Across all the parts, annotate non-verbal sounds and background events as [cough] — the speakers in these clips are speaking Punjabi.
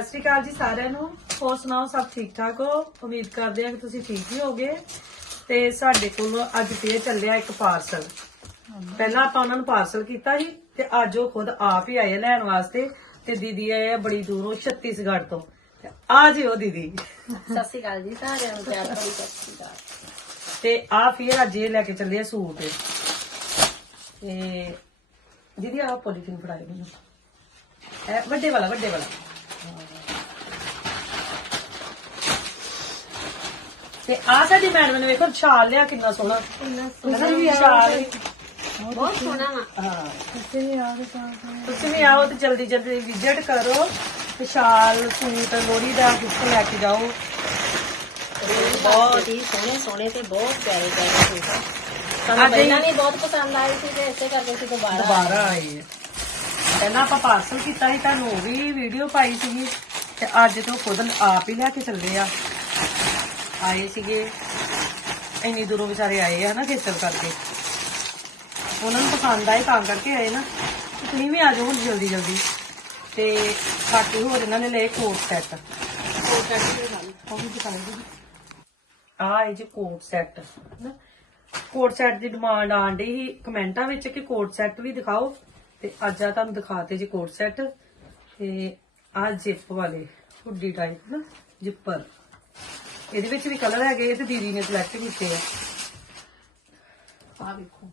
ਸਤਿ ਸ਼੍ਰੀ ਅਕਾਲ ਜੀ ਸਾਰਿਆਂ ਨੂੰ। ਹੋਰ ਸੁਣਾਓ ਸਭ ਠੀਕ ਠਾਕ ਹੋ? ਉਮੀਦ ਕਰਦੇ ਹਾਂ ਕਿ ਤੁਸੀਂ ਠੀਕ ਹੀ ਹੋਗੇ ਤੇ ਸਾਡੇ ਕੋਲ ਅੱਜ ਫੇਰ ਚੱਲਿਆ ਇੱਕ ਪਾਰਸਲ। ਪਹਿਲਾਂ ਆਪਾਂ ਉਹਨਾਂ ਨੂੰ ਪਾਰਸਲ ਕੀਤਾ ਸੀ ਤੇ ਅੱਜ ਉਹ ਖੁਦ ਆਪ ਹੀ ਆਏ ਲੈਣ ਵਾਸਤੇ। ਤੇ ਦੀਦੀ ਆਏ ਆ ਬੜੀ ਦੂਰੋਂ ਛੱਤੀਸਗੜ੍ਹ ਤੋਂ। ਤੇ ਆ ਜੀ ਉਹ ਦੀਦੀ। ਸਤਿ ਸ਼੍ਰੀ ਅਕਾਲ ਜੀ ਸਾਰਿਆਂ ਨੂੰ ਪਿਆਰ ਭਰੀ ਸਤਿ ਸ਼੍ਰੀ ਅਕਾਲ। ਤੇ ਆ ਫੇਰ ਅੱਜ ਇਹ ਲੈ ਕੇ ਚੱਲੇ ਆ ਸੂਟ। ਤੇ ਦੀਦੀ ਆ ਪੋਲੀਥੀਨ ਫੜਾਈ ਮੈਨੂੰ। ਵੱਡੇ ਵਾਲਾ ਵੱਡੇ ਵਾਲਾ। ਤੇ ਆ ਸਾਡੀ ਮੈਡਮ ਨੇ ਵੇਖੋ ਛਾਲ ਲਿਆ ਕਿੰਨਾ ਸੋਹਣਾ। ਤੁਸੀਂ ਵੀ ਛਾਲ ਬਹੁਤ ਸੋਹਣਾ ਵਾ। ਹਾਂ। ਤੁਸੀਂ ਵੀ ਆਓ ਤੇ ਜਲਦੀ ਜਲਦੀ ਵਿਜ਼ਿਟ ਕਰੋ ਤੇ ਸ਼ਾਲ ਸੂਟ ਲੋੜੀ ਦਾ ਗਿਫਟ ਲੈ ਕੇ ਜਾਓ। ਬਹੁਤ ਹੀ ਸੋਹਣੇ ਸੋਹਣੇ ਤੇ ਬਹੁਤ ਪਿਆਰੇ ਪਿਆਰੇ ਸੂਟ ਆ। ਸਾਨੂੰ ਪਹਿਲਾਂ ਵੀ ਬਹੁਤ ਪਸੰਦ ਆਏ ਸੀ ਤੇ ਇਸੇ ਕਰਕੇ ਅਸੀਂ ਦੁਬਾਰਾ ਦੁਬਾਰਾ ਆਏ ਆ। ਪਹਿਲਾਂ ਆਪਾਂ ਪਾਰਸਲ ਕੀਤਾ ਸੀ, ਤੁਹਾਨੂੰ ਉਹ ਵੀ ਵੀਡੀਓ ਪਾਈ ਸੀਗੀ। ਤੇ ਅੱਜ ਤੋਂ ਖੁਦ ਆਪ ਹੀ ਲੈ ਕੇ ਚੱਲੇ ਆ। ਆਏ ਸੀਗੇ। ਇੰਨੀ ਦੂਰੋਂ ਵਿਚਾਰੇ ਆਏ ਆ ਨਾ ਖੇਚਲ ਕਰਕੇ। ਉਹਨਾਂ ਨੂੰ ਪਸੰਦ ਆਏ, ਤਾਂ ਕਰਕੇ ਆਏ ਨਾ। ਤੁਸੀਂ ਵੀ ਆ ਜਾਓ ਜਲਦੀ ਜਲਦੀ। ਤੇ ਬਾਕੀ ਹੋਰ ਇਹਨਾਂ ਨੇ ਲਏ ਕੋਟ ਸੈੱਟ ਉਹ ਵੀ ਦਿਖਾਈ ਜੀ ਆ ਇਹ ਜੀ ਕੋਟ ਸੈੱਟ ਕੋਟ ਸੈੱਟ ਦੀ ਡਿਮਾਂਡ ਆਣ ਸੀ। ਕਮੈਂਟਾਂ ਵਿੱਚ ਕਿ ਕੋਟ ਸੈੱਟ ਵੀ ਦਿਖਾਓ। ਤੇ ਅੱਜ ਆ ਤੁਹਾਨੂੰ ਦਿਖਾਤੇ ਜੀ ਕੋਟ ਸੈੱਟ ਤੇ ਆ ਜਿਪ ਵਾਲੇ ਹੁੱਡੀ ਟਾਈਪ ਨਾ ਜਿੱਪਰ। ਇਹਦੇ ਵਿੱਚ ਵੀ ਕਲਰ ਹੈਗੇ ਤੇ ਦੀਦੀ ਨੇ ਸਿਲੈਕਟ ਕੀਤੇ ਆ। ਆ ਵੇਖੋ।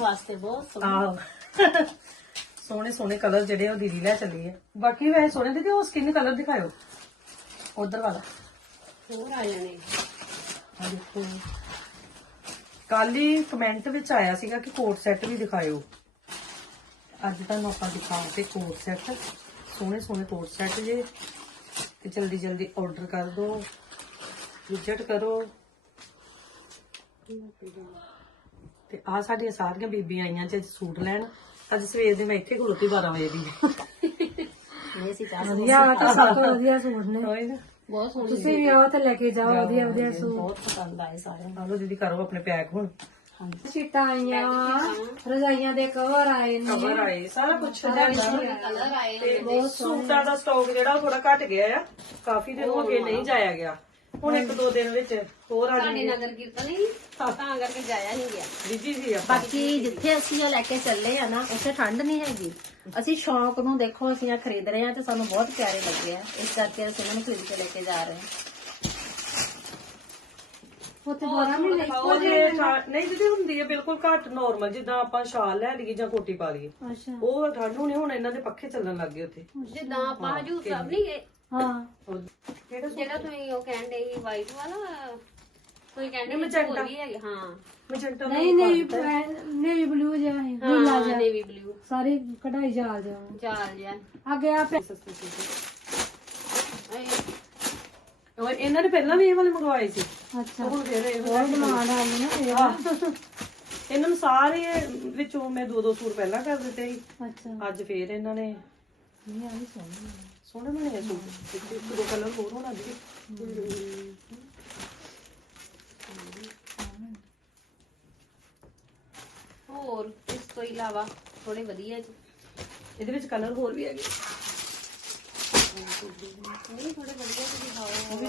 ਵਾਸਤੇ ਬਹੁਤ ਸੋਹਣਾ। [laughs] ਸੋਹਣੇ ਸੋਹਣੇ ਕਲਰ ਜਿਹੜੇ ਉਹ ਦੀਦੀ ਲੈ ਚੱਲੀ ਹੈ ਬਾਕੀ ਵੈਸੇ ਸੋਹਣੇ ਦੀਦੀ ਉਹ ਸਕਿਨ ਕਲਰ ਦਿਖਾਇਓ। ਉਧਰ ਵਾਲਾ। ਹੋਰ ਆ ਜਾਣੇ। ਆ ਦੇਖੋ। ਕੱਲ ਹੀ ਕਮੈਂਟ ਵਿੱਚ ਆਇਆ ਸੀਗਾ ਕਿ ਕੋਟ ਸੈੱਟ ਵੀ ਦਿਖਾਇਓ। ਅੱਜ ਤੁਹਾਨੂੰ ਆਪਾਂ ਦਿਖਾਉਂਦੇ ਕੋਟ ਸੈੱਟ ਸੋਹਣੇ ਸੋਹਣੇ ਕੋਟ ਸੈੱਟ ਜੇ। ਤੇ ਜਲਦੀ ਜਲਦੀ ਆਰਡਰ ਕਰ ਦਿਓ ਵਿਜ਼ਿਟ ਕਰੋ। ਤੇ ਆ ਸਾਡੀਆਂ ਸਾਰੀਆਂ ਬੀਬੀਆਂ ਆਈਆਂ ਜੇ ਸੂਟ ਲੈਣ। ਅੱਜ ਸਵੇਰ ਦੀ ਮੈਂ ਇੱਥੇ ਖਲੋਤੀ 12 ਵਜੇ ਦੀ। ਇਹ ਸੀ ਚਾਹ ਵਧੀਆ ਵਾ ਤੇ ਸਭ ਤੋਂ ਵਧੀਆ ਸੂਟ ਨੇ। ਹੋਏ ਨਾ। ਬਹੁਤ ਸੋਹਣੀ ਤੁਸੀਂ ਵੀ ਆਓ ਤੇ ਲੈ ਕੇ ਜਾਓ ਵਧੀਆ ਵਧੀਆ ਸੂਟ। ਬਹੁਤ ਪਸੰਦ ਆਏ ਸਾਰਿਆਂ ਨੂੰ। ਆਲੋ ਦੀਦੀ ਕਰੋ ਆਪਣੇ ਪੈਕ ਹੁਣ। ਸ਼ੀਟਾਂ ਆਈਆਂ ਰਜਾਈਆਂ ਦੇ ਕਵਰ ਆਏ ਨੇ। ਕਵਰ ਆਏ ਸਾਰਾ ਕੁਝ ਕਲਰ ਆਏ ਤੇ ਸੂਟਾਂ ਦਾ ਸਟਾਕ ਜਿਹੜਾ ਥੋੜਾ ਘਟ ਗਿਆ ਆ। ਕਾਫੀ ਦਿਨ ਹੋ ਗਏ ਨਹੀਂ ਜਾਇਆ ਗਿਆ। ਹੁਣ ਇੱਕ ਦੋ ਦਿਨ ਵਿੱਚ ਹੋਰ ਆ ਸਾਡੇ ਜਾਣਗੇ। ਨਗਰ ਕੀਰਤਨ ਹੀ ਤਾਂ ਕਰਕੇ ਜਾਇਆ ਨਹੀਂ ਗਿਆ। ਬਿਜ਼ੀ ਸੀ ਆਪਾਂ। ਬਾਕੀ ਜਿੱਥੇ ਅਸੀਂ ਇਹ ਲੈ ਕੇ ਚੱਲੇ ਆ ਨਾ ਉੱਥੇ ਠੰਡ ਨਹੀਂ ਹੈਗੀ। ਅਸੀਂ ਸ਼ੌਂਕ ਨੂੰ ਦੇਖੋ ਅਸੀਂ ਆ ਖਰੀਦ ਰਹੇ ਆ ਤੇ ਸਾਨੂੰ ਬਹੁਤ ਪਿਆਰੇ ਲੱਗੇ ਆ। ਇਸ ਕਰਕੇ ਅਸੀਂ ਇਹਨਾਂ ਨੂੰ ਖਰੀਦ ਕੇ ਲੈ ਕੇ ਜਾ ਰਹੇ ਹਾਂ ਉੱਥੇ 12 ਮਹੀਨੇ ਉਹ ਜੇ ਠਾ- ਨਹੀਂ ਜਿੱਦੇ ਹੁੰਦੀ ਹੈ ਬਿਲਕੁਲ ਘੱਟ ਨਾਰਮਲ ਜਿੱਦਾਂ ਆਪਾਂ ਸ਼ਾਲ ਲੈ ਲਈਏ ਜਾਂ ਕੋਟੀ ਪਾ ਲਈਏ। ਅੱਛਾ। ਉਹ ਠੰਡ ਹੋਣੀ ਹੁਣ ਇਹਨਾਂ ਦੇ ਪੱਖੇ ਚੱਲਣ ਲੱਗ ਗਏ ਉੱਥੇ। ਜਿੱਦਾਂ ਆਪਾਂ ਹਜੂਰ ਸਾਹਿਬ ਨਹੀਂ ਗਏ? ਹਾਂ। ਉਹ ਕਿਹੜਾ ਸੂਟ? ਜਿਹੜਾ ਤੁਸੀਂ ਉਹ ਕਹਿੰਦੇ ਸੀ ਵਾਈਟ ਵਾਲਾ? ਕੋਈ ਕਹਿੰਦੇ। ਹੋਰ ਵੀ ਹੈਗੇ ਹਾਂ। ਮੈਜੈਂਟਾ ਨਹੀਂ ਨਹੀਂ ਨੇਵੀ ਬਲੂ ਜਿਹਾ ਹੈ ਨੀਲਾ ਹਾਂ ਜਿਹਾ। ਨੇਵੀ ਬਲੂ ਸਾਰੀ ਕਢਾਈ ਜਾਲ ਜਿਹਾ। ਚਾਲ ਜਿਹਾ। ਅੱਗੇ ਆ ਪੈ- ਉਹ ਇਹਨਾਂ ਨੇ ਪਹਿਲਾਂ ਵੀ ਇਹ ਵਾਲੇ ਮੰਗਵਾਏ ਸੀ। ਅੱਛਾ। ਹੁਣ ਫਿਰ ਇਹ ਬਹੁਤ ਡਿਮਾਂਡ ਆ ਗਈ ਨਾ ਇਹ ਇਹਨਾਂ ਨੂੰ ਸਾਰੇ ਵਿੱਚੋਂ ਮੈਂ ਦੋ ਦੋ ਸੂਟ ਪਹਿਲਾਂ ਕਰ ਦਿੱਤੇ ਸੀ। ਅੱਛਾ। ਅੱਜ ਫੇਰ ਇਹਨਾਂ ਨੇ ਨਹੀਂ ਆ ਵੀ ਸੋਹਣੀ ਸੋਹਣੇ ਬਣੇ ਆ ਸੂਟ। ਇੱਕ ਇੱਕ ਦੋ ਕਲਰ ਹੋਰ ਹੋਣਾ ਜੀ ਹੋਰ ਇਸ ਤੋਂ ਇਲਾਵਾ ਥੋੜੇ ਵਧੀਆ ਜੀ। ਇਹਦੇ ਵਿੱਚ ਕਲਰ ਹੋਰ ਵੀ ਹੈਗੇ। ਥੋੜੇ ਵਧੀਆ ਜੀ ਦਿਖਾਓ ਉਹ ਵੀ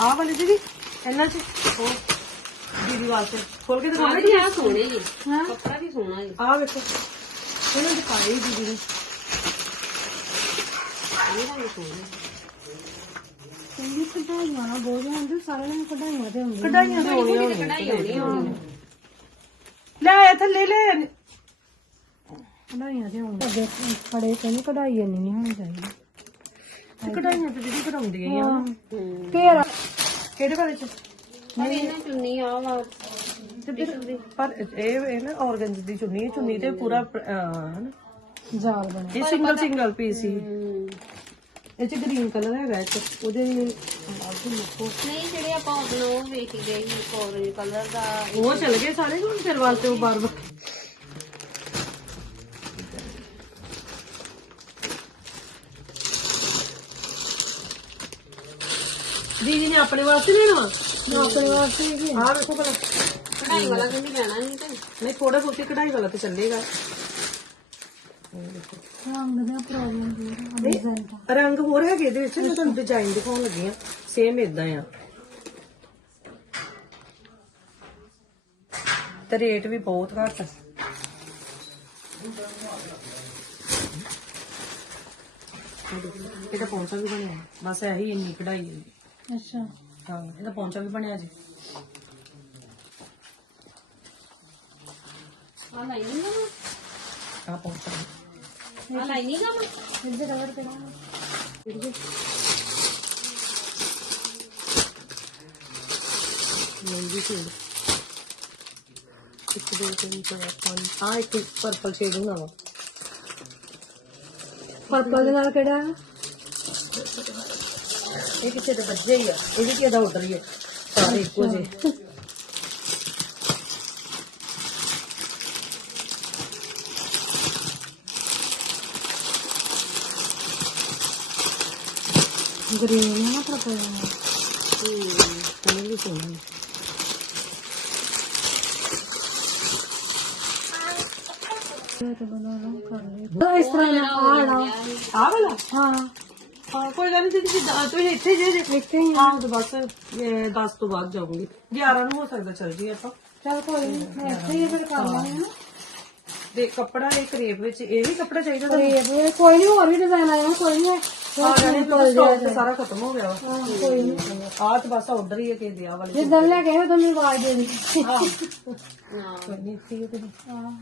ਆਹ ਵਾਲੇ ਦੀਦੀ ਇਹਨਾਂ ਚ। ਉਹ ਦੀਦੀ ਵਾਸਤੇ। ਖੋਲ ਕੇ ਦਿਖਾਉਣਾ ਜੀ ਆ? ਸੋਹਣੇ ਜੀ। ਹਾਂ? ਕੱਪੜਾ ਵੀ ਸੋਹਣਾ ਜੀ। ਆਹ ਵੇਖੋ। ਇਹਨਾਂ ਦਿਖਾਈ ਦੀਦੀ ਨੇ। ਇਹ ਸੋਹਣਾ ਚੰਗੀ ਕਢਾਈਆਂ ਨਾ ਬਹੁਤ ਹੁੰਦੀ ਸਾਰਿਆਂ ਨੂੰ ਕਢਾਈਆਂ ਤੇ ਹੁੰਦੀਆਂ ਕਢਾਈਆਂ ਤੇ ਹੋਣੀਆਂ ਕਢਾਈ ਹੋਣੀ ਹੋਣੀ ਲੈ ਆ ਥੱਲੇ ਲੈ। ਆ। ਕਢਾਈਆਂ ਤੇ ਹੁੰਦੀਆਂ ਅੱਗੇ ਖੜੇ ਤੇ ਨਹੀਂ ਕਢਾਈ ਇੰਨੀ ਨਹੀਂ ਹੋਣੀ ਚਾਹੀਦੀ ਤੇ ਕਢਾਈਆਂ ਤੇ ਦੀਦੀ ਕਢਾਉਂਦੀਆਂ ਹੀ ਆ। ਹਾਂ। ਹੂੰ। ਘੇਰਾ ਕਿਹੜੇ ਵਾਲੇ ਚ? ਪਰ ਇਹਨਾਂ ਚੁੰਨੀ ਆ ਵਾ। ਤੇ ਫਿਰ ਪਰ ਇਹ ਇਹ ਨਾ ਔਰਗੰਜ ਦੀ ਚੁੰਨੀ ਹੈ ਚੁੰਨੀ ਤੇ ਪੂਰਾ ਅਹ, ਹਨਾ? ਜਾਲ ਬਣਿਆ ਇਹ ਸਿੰਗਲ ਸਿੰਗਲ ਪੀਸ ਸੀ ਹੂੰ। ਇਹ ਚ ਗ੍ਰੀਨ ਕਲਰ ਹੈਗਾ ਇੱਕ ਉਹਦੇ ਨਹੀਂ ਜਿਹੜੇ ਆਪਾਂ ਉਦੋਂ ਉਹ ਵੇਖ ਗਏ ਸੀ ਔਰੇਂਜ ਕਲਰ ਦਾ। ਉਹ ਚਲ ਗਏ ਸਾਰੇ ਹੁਣ ਫਿਰ ਵਾਸਤੇ ਉਹ ਬਾਰ ਬਾਰ ਦੀਦੀ ਨੇ ਆਪਣੇ ਵਾਸਤੇ ਲੈਣਾ ਵਾ? ਆਪਣੇ ਵਾਸਤੇ ਹੀ ਆਹ ਵੇਖੋ ਭਲਾ। ਕਢਾਈ ਵਾਲਾ ਕਹਿੰਦੀ ਲੈਣਾ ਨਹੀਂ ਤੇ। ਨਹੀਂ ਥੋੜਾ ਬਹੁਤੀ ਕਢਾਈ ਵਾਲਾ ਤੇ ਚੱਲੇਗਾ। ਰੰਗ ਦਾ ਪ੍ਰੋਬਲਮ ਡਿਜ਼ਾਈਨ ਦਾ ਰੰਗ ਹੋਰ ਹੈਗੇ ਇਹਦੇ ਵਿੱਚ ਮੈਂ ਤੁਹਾਨੂੰ ਡਿਜ਼ਾਈਨ ਦਿਖਾਉਣ ਲੱਗੀ ਆ ਸੇਮ ਇਦਾਂ ਆ। ਤੇ ਰੇਟ ਵੀ ਬਹੁਤ ਘੱਟ। ਇਹਦਾ ਪੌਂਚਾ ਵੀ ਬਣਿਆ। ਬਸ ਇਹੀ ਇੰਨੀ ਕਢਾਈ ਹੈ। ਅੱਛਾ। ਹਾਂ ਇਹਦਾ ਪੌਂਚਾ ਵੀ ਬਣਿਆ ਜੀ। ਆ ਲਾਈਨਿੰਗ ਆ ਆਹ ਪੌਂਚਾ। ਆ ਲਾਈਨਿੰਗ ਮਹਿੰਗੀ ਸੀ ਇੱਕ ਦੋ ਤਿੰਨ ਚਾਰ ਪੰਜ ਆ ਇੱਕ ਪਰਪਲ ਸ਼ੇਡ ਹੋਣਾ ਵਾ ਪਰਪਲ ਦੇ ਨਾਲ ਕਿਹੜਾ ਇਹ ਕਿਸੇ ਦੇ ਵੱਜੇ ਹੀ ਆ ਇਹ ਵੀ ਕਿਸੇ ਆਰਡਰ ਹੀ ਆ ਸਾਰੇ ਇੱਕੋ ਜਿਹੇ ਗ੍ਰੀਨ ਹੈ ਨਾ ਪਰਪਲ ਨਾਲ ਇਹ ਵੀ ਸੋਹਣਾ ਇਸ ਤਰ੍ਹਾਂ ਨਾ ਆਣਾ ਆਹ ਵਾਲਾ ਹਾਂ ਹਾਂ ਕੋਈ ਗੱਲ ਨਹੀਂ ਦੀਦੀ ਜਿੱਦਾਂ ਤੁਸੀਂ ਇੱਥੇ ਜੇ ਜੇ ਇੱਥੇ ਹੀ ਹਾਂ ਤੇ ਬਸ 10 ਤੋਂ ਬਾਅਦ ਜਾਊਂਗੀ 11 ਨੂੰ ਹੋ ਸਕਦਾ ਚੱਲ ਜੀ ਆਪਾਂ ਚਲ ਕੋਈ ਨੀ, ਮੈਂ ਇੱਥੇ ਹੀ ਫਿਰ ਕਰ ਲਾਂਗੀ ਨਾ ਤੇ ਕੱਪੜਾ ਇਹ ਕਰੇਪ ਵਿੱਚ ਇਹ ਵੀ ਕੱਪੜਾ ਚਾਹੀਦਾ ਤੁਹਾਨੂੰ ਕੋਈ ਨਹੀਂ ਹੋਰ ਵੀ ਡਿਜ਼ਾਈਨ ਆਇਆ ਕੋਈ ਨਹੀਂ ਸਟਾਕ ਸਾਰਾ ਖਤਮ ਹੋ ਗਿਆ ਵਾ। ਕੋਈ ਨਹੀਂ। ਆਹ ਤੇ ਬਸ ਆਰਡਰ ਹੀ ਹੈ ਕਿ ਵਿਆਹ ਵਾਲੇ ਜਿੱਦਾਂ ਲੈ ਕੇ ਆਏ ਉਦੋਂ ਮੈਨੂੰ ਆਵਾਜ਼ ਦੇ ਦੀ ਹਾਂ। ਹੈ ਹਾਂ।